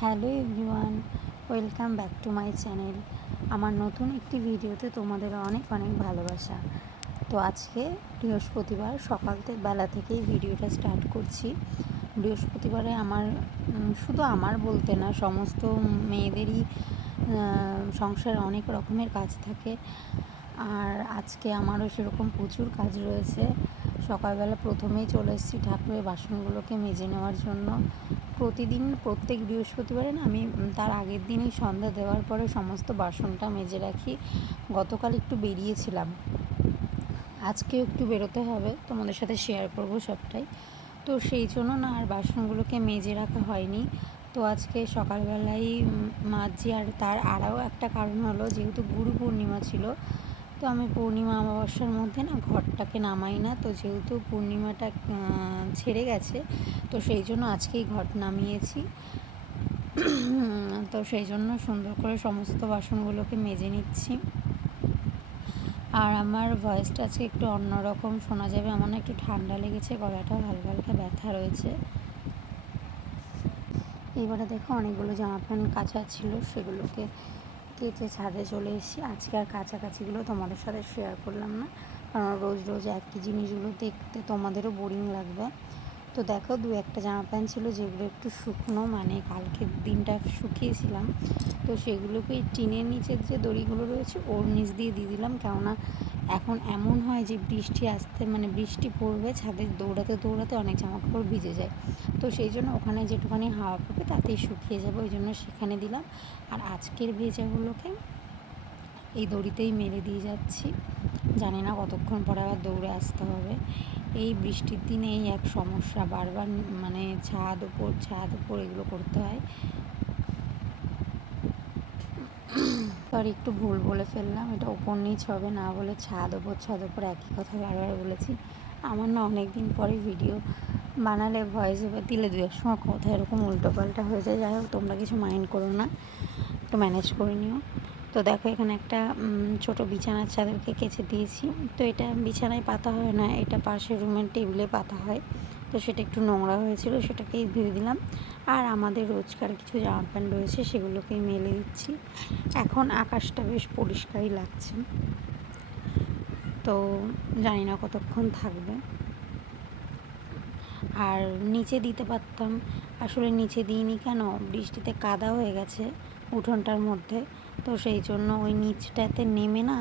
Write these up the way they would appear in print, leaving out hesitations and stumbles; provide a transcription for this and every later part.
Hello everyone, welcome back to my channel. আমার নতুন একটি ভিডিওতে তোমাদের অনেক অনেক ভালোবাসা। তো আজকে বৃহস্পতিবার বেলা থেকেই ভিডিওটা স্টার্ট করছি। বৃহস্পতিবারে শুধু আমার বলতে না, সমস্ত মেয়েদেরই সংসারে অনেক রকমের কাজ থাকে। আর আজকে আমারও সেরকম প্রচুর কাজ রয়েছে। সকালবেলা প্রথমেই চলে এসেছি ঠাকুরের বাসনগুলোকে মেজে নেওয়ার জন্য। প্রত্যেক বৃহস্পতিবারে না আমি তার আগের দিনই সন্ধ্যা দেওয়ার পরে সমস্ত বাসনটা মেজে রাখি। গতকাল একটু বেরিয়েছিলাম, আজকেও একটু বেরোতে হবে, তোমাদের সাথে শেয়ার করব সবটাই। তো সেই জন্য না আর বাসনগুলোকে মেজে রাখা হয়নি। তো আজকে সকালবেলায় মাজছি। আর তার আরও একটা কারণ হলো, যেহেতু গুরু পূর্ণিমা ছিল, তো আমি পূর্ণিমা অমাবস্যার মধ্যে না ঘরটাকে নামাই না। তো যেহেতু পূর্ণিমাটা ছেড়ে গেছে, তো সেই জন্য আজকেই ঘট নামিয়েছি। তো সেই জন্য সুন্দর করে সমস্ত বাসনগুলোকে মেজে নিচ্ছি। আর আমার ভয়েসটা আজকে একটু অন্যরকম শোনা যাবে। আমার না একটু ঠান্ডা লেগেছে, গলাটাও হালকা হালকা ব্যথা রয়েছে। এবারে দেখো, অনেকগুলো জামা প্যান্ট কাচা ছিল, সেগুলোকে কেচে ছাদে চলে এসেছি। আজকে আর কাছাকাছিগুলো তোমাদের সাথে শেয়ার করলাম না, কারণ রোজ রোজ একই জিনিসগুলো দেখতে তোমাদেরও বোরিং লাগবে। তো দেখো, দু একটা জামা প্যান্ট ছিল যেগুলো একটু শুকনো, মানে কালকের দিনটা শুকিয়েছিলাম, তো সেগুলোকে টিনের নিচের যে দড়িগুলো রয়েছে ওর নিচ দিয়ে দিলাম। কেননা এখন এমন হয় যে বৃষ্টি পড়বে, ছাদে দৌড়াতে দৌড়াতে অনেক জামা কাপড় ভিজে যায়। তো সেই জন্য ওখানে যেটুখানি হাওয়া পাবে তাতেই শুকিয়ে যাবে, ওই জন্য সেখানে দিলাম। আর আজকের ভেজাগুলোকে এই দড়িতেই মেলে দিয়ে যাচ্ছি। জানি না কতক্ষণ পরে আবার দৌড়ে আসতে হবে। এই বৃষ্টির দিনে এই এক সমস্যা, বারবার ছাদ ওপর এগুলো করতে হয়। আর একটু ভুল বলে ফেললাম, এটা ওপর নিচ হবে না, বলে ছাদ ওপর একই কথা বারবার বলেছি। আমার না অনেক দিন পরে ভিডিও বানালে, ভয়েস ওভার দিলে দু এক সময় কথা এরকম উল্টোপাল্টা হয়ে যায়। যাই হোক, তোমরা কিছু মাইন্ড করো না, একটু ম্যানেজ করে নিও। তো দেখো, এখানে একটা ছোট বিছানার চাদরকে কেচে দিয়েছি। তো এটা বিছানায় পাতা হয় না, এটা পাশের রুমের টেবিলে পাতা হয়। তো সেটা একটু নোংরা হয়েছিল, সেটাকেই ধুয়ে দিলাম। আর আমাদের রোজকার কিছু জামা প্যান্ট রয়েছে, সেগুলোকেই মেলে দিচ্ছি। এখন আকাশটা বেশ পরিষ্কারই লাগছে, তো জানি না কতক্ষণ থাকবে। আর নিচে দিতে পারতাম, আসলে নিচে দিইনি। কেন, বৃষ্টিতে কাদা হয়ে গেছে উঠোনটার মধ্যে। তো সেই জন্য ওই নিচটাতে নেমে না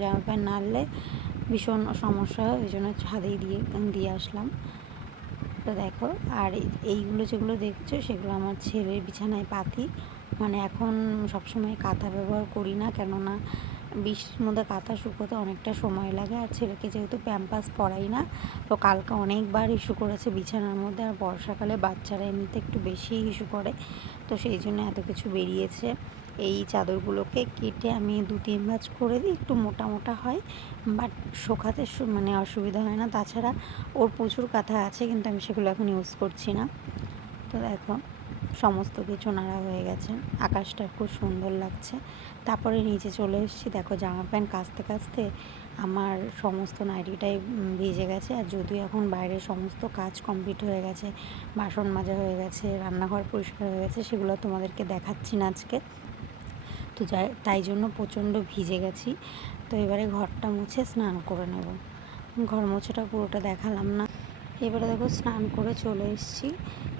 জামা প্যান্ট নাড়লে ভীষণ সমস্যা হয়, ওই জন্য ছাদেই দিয়ে আসলাম। তো দেখো, আর এইগুলো যেগুলো দেখছো সেগুলো আমার ছেলের বিছানায় পাতি। এখন সবসময় কাঁথা ব্যবহার করি না, কেননা বৃষ্টির মধ্যে কাঁথা শুকোতে অনেকটা সময় লাগে। আর ছেলেকে যেহেতু প্যাম্পাস পরাই না, তো কালকে অনেকবার ইস্যু করেছে বিছানার মধ্যে। আর বর্ষাকালে বাচ্চারা এমনিতে একটু বেশি ইস্যু করে, তো সেই জন্য এত কিছু বেরিয়েছে। এই চাদরগুলোকে কেটে আমি 2-3 ভাঁজ করে দিই, একটু মোটা মোটা হয়, বাট শোকাতে অসুবিধা হয় না। তাছাড়া ওর প্রচুর কাঁথা আছে, কিন্তু আমি সেগুলো এখন ইউজ করছি না। তো দেখো, সমস্ত কিছু নাড়া হয়ে গেছে, আকাশটা খুব সুন্দর লাগছে। তারপরে নিচে চলে এসেছি। দেখো, জামা প্যান্ট কাচতে কাচতে আমার সমস্ত নাইটিটাই ভিজে গেছে। আর যদিও এখন বাইরের সমস্ত কাজ কমপ্লিট হয়ে গেছে, বাসন মাজা হয়ে গেছে, রান্নাঘর পরিষ্কার হয়ে গেছে, সেগুলো তোমাদেরকে দেখাচ্ছি না আজকে। তো তাই জন্য প্রচণ্ড ভিজে গেছি। তো এবারে ঘরটা মুছে স্নান করে নেব। ঘর মোছাটা পুরোটা দেখালাম না। এবারে দেখো, স্নান করে চলে এসেছি।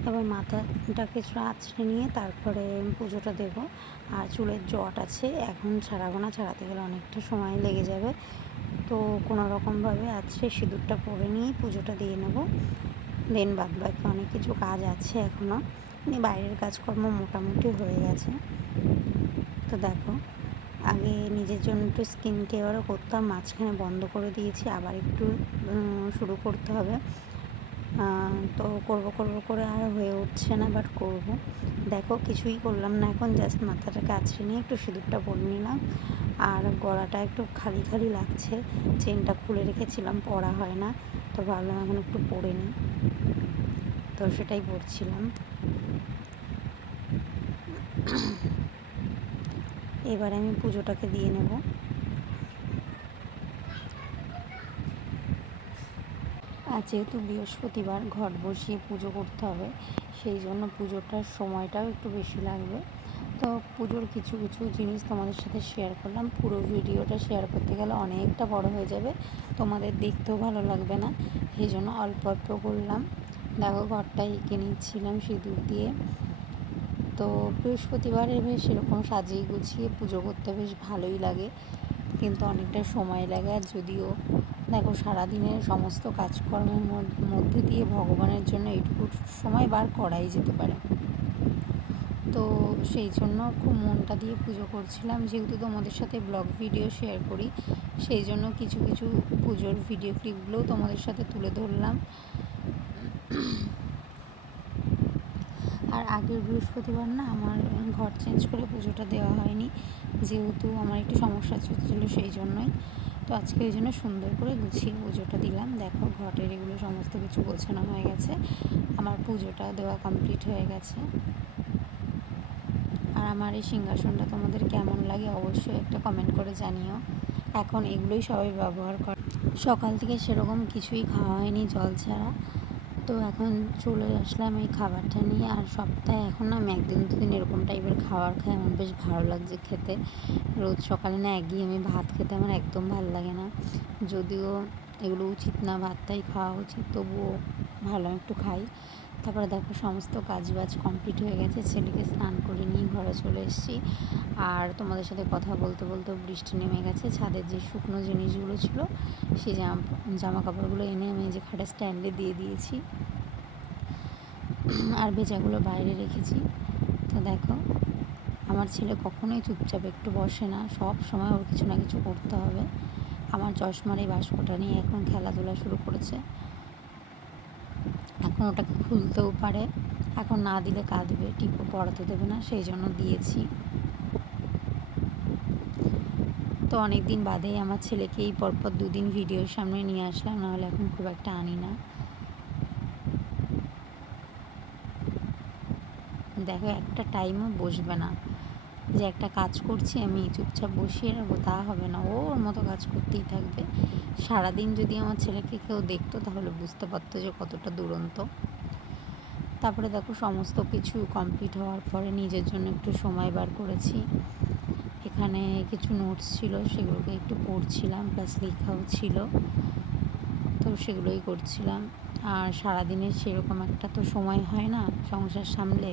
এবার মাথাটাকে আঁচড়ে নিয়ে তারপরে পুজোটা দেব। আর চুলের জট আছে, এখন ছাড়াবো না, ছাড়াতে গেলে অনেকটা সময় লেগে যাবে। তো কোনো রকমভাবে আঁচড়ে সিঁদুরটা পরে নিয়েই পুজোটা দিয়ে নেব। দেন বাদবাকি অনেক কিছু কাজ আছে এখনও, বাইরের কাজকর্ম মোটামুটি হয়ে গেছে। তো দেখো, আগে নিজের জন্য একটু স্কিন কেয়ারও করতাম, মাঝখানে বন্ধ করে দিয়েছি, আবার একটু শুরু করতে হবে। তো করব করে আর হয়ে উঠছে না, বাট করব। দেখো, কিছুই করলাম না, এখন জাস্ট মাথাটাকে আঁচড়ে নিয়ে একটু সিঁদুরটা পরে নিলাম। আর গলাটা একটু খালি খালি লাগছে, চেনটা খুলে রেখেছিলাম, পরা হয় না, তো ভাবলাম এখন একটু পরে নিই, তো সেটাই পরছিলাম। এবারে আমি পুজোটাকে দিয়ে নেব। আর যেহেতু বৃহস্পতিবার ঘট বসিয়ে পুজো করতে হবে, সেই জন্য পুজোটার সময়টাও একটু বেশি লাগবে। তো পুজোর কিছু কিছু জিনিস তোমাদের সাথে শেয়ার করলাম। পুরো ভিডিওটা শেয়ার করতে গেলে অনেকটা বড় হয়ে যাবে, তোমাদের দেখতেও ভালো লাগবে না, সেই জন্য অল্প অল্প করলাম। দেখো ঘরটা এঁকে নিচ্ছিলাম সিঁদুর দিয়ে। তো বৃহস্পতিবারে বেশ এরকম সাজিয়ে গুছিয়ে পুজো করতে বেশ ভালোই লাগে, কিন্তু অনেকটা সময় লাগে। আর যদিও দেখো সারাদিনের সমস্ত কাজকর্মের মধ্যে দিয়ে ভগবানের জন্য এইটুকু সময় বার করাই যেতে পারে। তো সেই জন্য খুব মনটা দিয়ে পুজো করছিলাম। যেহেতু তোমাদের সাথে ব্লগ ভিডিও শেয়ার করি, সেই জন্য কিছু কিছু পুজোর ভিডিও ক্লিপগুলোও তোমাদের সাথে তুলে ধরলাম। আর আগের বৃহস্পতিবার না আমার ঘর চেঞ্জ করে পুজোটা দেওয়া হয়নি, যেহেতু আমার একটু সমস্যা চলছিলো, সেই জন্যই। তো আজকে ওই জন্য সুন্দর করে গুছিয়ে পুজোটা দিলাম। দেখো ঘটের এগুলো সমস্ত কিছু গোছানো হয়ে গেছে, আমার পুজোটা দেওয়া কমপ্লিট হয়ে গেছে। আর আমার এই সিংহাসনটা তোমাদের কেমন লাগে অবশ্যই একটা কমেন্ট করে জানিও। এখন এগুলোই সবাই ব্যবহার করে। সকাল থেকে সেরকম কিছুই খাওয়া হয়নি জল ছাড়া। তো এখন চলে আসলাম এই খাবারটা নিয়ে। আর সপ্তাহে এখন আমি একদিন দুদিন এরকম টাইপের খাবার খাই, আমার বেশ ভালো লাগছে খেতে। রোজ সকালে না একঘেয়েমি ভাত খেতে আমার একদম ভালো লাগে না, যদিও এগুলো উচিত না, ভাতটাই খাওয়া উচিত, তবুও ভালো একটু খাই। তারপরে দেখো সমস্ত কাজবাজ কমপ্লিট হয়ে গেছে, ছেলেকে স্নান করে নিয়ে ঘরে চলে এসেছি। আর তোমাদের সাথে কথা বলতে বলতে বৃষ্টি নেমে গেছে। ছাদের যে শুকনো জিনিসগুলো ছিল সেই জামা কাপড়গুলো এনে আমি যে খাটের স্ট্যান্ডে দিয়ে দিয়েছি, আর ভেজাগুলো বাইরে রেখেছি। তো দেখো আমার ছেলে কখনোই চুপচাপ একটু বসে না, সব সময় ওর কিছু না কিছু করতে হবে। আমার চশমার এই বাস্কটা নিয়ে এখন খেলাধুলা শুরু করেছে। এখন ওটাকে খুলতেও পারে, এখন না দিলে কাঁদবে, টিপো পড়াতে দেবে না, সেই জন্য দিয়েছি। তো অনেক দিন বাদেই আমার ছেলেকে এই পরপর দুদিন ভিডিওর সামনে নিয়ে আসলাম, নাহলে এখন খুব একটা আনি না। দেখো একটা টাইমও বসবে না যে একটা কাজ করছি আমি চুপচাপ বসিয়ে রাখবো, তা হবে না, ওর মতো কাজ করতেই থাকবে। সারাদিন যদি আমার ছেলেকে কেউ দেখতো তাহলে বুঝতে পারতো যে কতটা দুরন্ত। তারপরে দেখো সমস্ত কিছু কমপ্লিট হওয়ার পরে নিজের জন্য একটু সময় বার করেছি। এখানে কিছু নোটস ছিল, সেগুলোকে একটু পড়ছিলাম, প্লাস লেখাও ছিল, তো সেগুলোই করছিলাম। আর সারাদিনের সেরকম একটা তো সময় হয় না সংসার সামলে,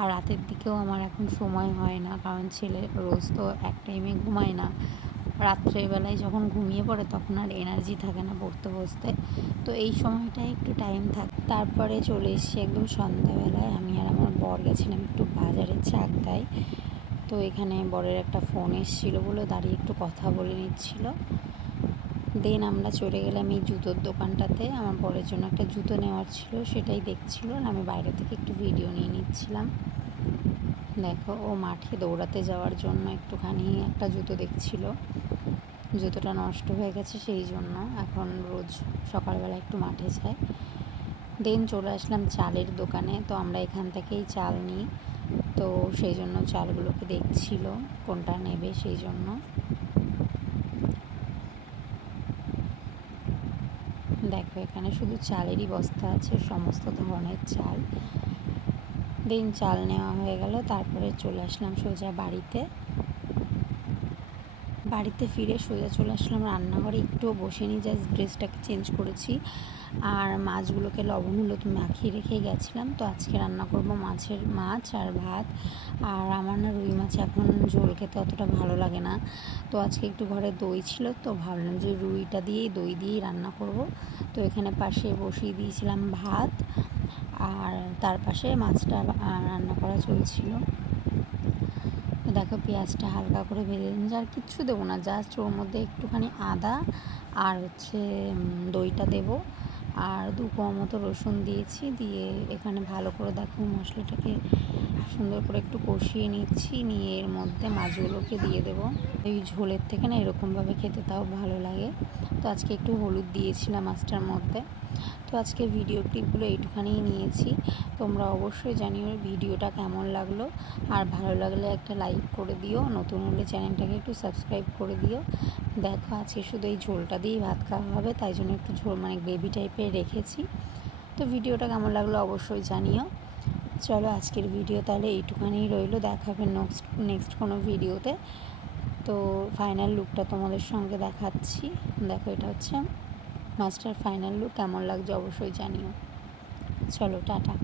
আর রাতের দিকেও আমার এখন সময় হয় না, কারণ ছেলে রোজ তো এক টাইমে ঘুমায় না। রাত্রেবেলায় যখন ঘুমিয়ে পড়ে তখন আর এনার্জি থাকে না পড়তে বসতে, তো এই সময়টায় একটু টাইম থাকে। তারপরে চলে এসেছি একদম সন্ধ্যাবেলায়। আমি আর আমার বর গেছিলাম একটু বাজারে চাকদায়। তো এখানে বরের একটা ফোন এসেছিলো বলে দাঁড়িয়ে একটু কথা বলে নিচ্ছিল। দেন আমরা চলে গেলাম এই জুতোর দোকানটাতে, আমার বরের জন্য একটা জুতো নেওয়ার ছিল, সেটাই দেখছিল, আর আমি বাইরে থেকে একটু ভিডিও নিয়ে নিচ্ছিলাম। দেখো ও মাঠে দৌড়াতে যাওয়ার জন্য একটুখানি একটা জুতো দেখছিল, জুতোটা নষ্ট হয়ে গেছে, সেই জন্য এখন রোজ সকালবেলা একটু মাঠে যায়। দেন চলে আসলাম চালের দোকানে। তো আমরা এখান থেকেই চাল নিই, তো সেই জন্য চালগুলোকে দেখছিল কোনটা নেবে, সেই জন্য। দেখো এখানে শুধু চালেরই বস্তা আছে, সমস্ত ধরনের চাল। দেন চাল নেওয়া হয়ে গেল, তারপরে চলে আসলাম সোজা বাড়িতে ফিরে সোজা চলে আসলাম রান্নাঘরে। একটুও বসিনি, জাস্ট ড্রেসটাকে চেঞ্জ করেছি, আর মাছগুলোকে লবণ হলুদ মাখিয়ে রেখে গেছিলাম। তো আজকে রান্না করব মাছ আর ভাত। আর আমার না রুই মাছ এখন ঝোল খেতে অতটা ভালো লাগে না, তো আজকে একটু ঘরে দই ছিল, তো ভাবলাম যে রুইটা দিয়েই দই দিয়েই রান্না করব। তো এখানে পাশে বসিয়ে দিয়েছিলাম ভাত, আর তার পাশে মাছটা রান্না করা চলছিল। দেখো পেঁয়াজটা হালকা করে ভেজে নিয়েছি, আর কিচ্ছু দেবো না, জাস্ট ওর মধ্যে একটুখানি আদা আর দইটা দেবো, আর 2 কোয়া মতো রসুন দিয়েছি। দিয়ে এখানে ভালো করে দেখো মশলাটাকে সুন্দর করে একটু কষিয়ে নিচ্ছি, নিয়ে এর মধ্যে মাছগুলোকে দিয়ে দেবো। এই ঝোলের থেকে না এরকমভাবে খেতে তাও ভালো লাগে। তো আজকে একটু হলুদ দিয়েছিলাম মাছটার মধ্যে। তো আজকে ভিডিও ক্লিপগুলো এইটুখানেই নিয়েছি। তোমরা অবশ্যই জানিও ভিডিওটা কেমন লাগলো, আর ভালো লাগলে একটা লাইক করে দিও, নতুন হলে চ্যানেলটাকে একটু সাবস্ক্রাইব করে দিও। দেখো আজকে শুধু এই ঝোলটা দিয়েই ভাত খাওয়া হবে, তাই জন্য একটু ঝোল মানে গ্রেভি টাইপের রেখেছি। তো ভিডিওটা কেমন লাগলো অবশ্যই জানিও। চলো আজকের ভিডিও তাহলে এইটুখানেই রইলো, দেখা হবে নেক্সট কোনো ভিডিওতে। তো ফাইনাল লুকটা তোমাদের সঙ্গে দেখাচ্ছি। দেখো এটা হচ্ছে মাছটার ফাইনাল লুক, কেমন লাগছে অবশ্যই জানিও। চলো টাটা।